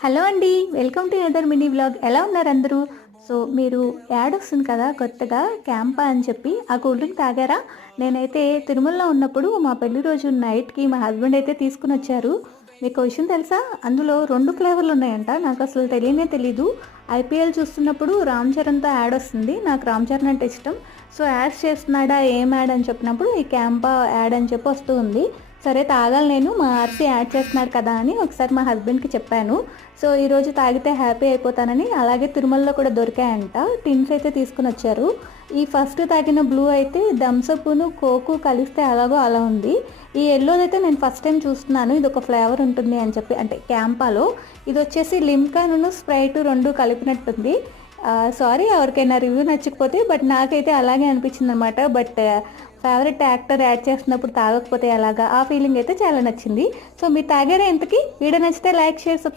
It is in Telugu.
హలో అండి. Welcome to another mini vlog. ఎలా ఉన్నారు అందరూ? సో, మీరు యాడ్ వస్తుంది కదా కొత్తగా క్యాంపా అని చెప్పి, ఆ కూల్ డ్రింక్ తాగారా? నేనైతే తిరుమలలో ఉన్నప్పుడు మా పెళ్లి రోజు నైట్‌కి మా హస్బెండ్ అయితే తీసుకొనొచ్చారు. మీకో విషయం తెలుసా? అందులో 2 ఫ్లేవర్‌లు ఉన్నాయంట. నాకసలు తెలియనే తెలీదు. ఐపీఎల్ చూస్తున్నప్పుడు రామ్ చరణ్‌తో యాడ్ వస్తుంది. నాకు రామ్ చరణ్ అంటే ఇష్టం. సో, యాడ్స్ చేస్తున్నాడా, ఏం యాడ్ అని చెప్పినప్పుడు ఈ క్యాంపా యాడ్ అని చెప్పి వస్తూ ఉంది. సరే తాగాలి నేను, మా ఆర్‌సీ యాడ్ చేస్తున్నాడు కదా అని ఒకసారి మా హస్బెండ్‌కి చెప్పాను. సో, ఈరోజు తాగితే హ్యాపీ అయిపోతానని అలాగే తిరుమలలో కూడా దొరికాయంట. టిన్స్ అయితే తీసుకొనొచ్చారు. ఈ ఫస్ట్ తాగిన బ్లూ అయితే థమ్సప్పును, కోకు కలిస్తే ఎలాగో అలా ఉంది. ఈ యెల్లోదైతే నేను ఫస్ట్ టైం చూస్తున్నాను. ఇదొక ఫ్లేవర్ ఉంటుంది అని చెప్పి, అంటే క్యాంపాలో. ఇదొచ్చేసి లిమ్కాను, స్ప్రైట్ 2 కలిపినట్టుంది. సారీ ఎవరికైనా రివ్యూ నచ్చకపోతే, బట్ నాకైతే అలాగే అనిపించిందనమాట. బట్ ఫేవరెట్ యాక్టర్ యాడ్ చేస్తున్నప్పుడు తాగకపోతే ఎలాగా, ఆ ఫీలింగ్ అయితే చాలా నచ్చింది. సో, మీరు తాగారా ఇంతకీ? వీడియో నచ్చితే లైక్, షేర్, సబ్స్క్రైబ్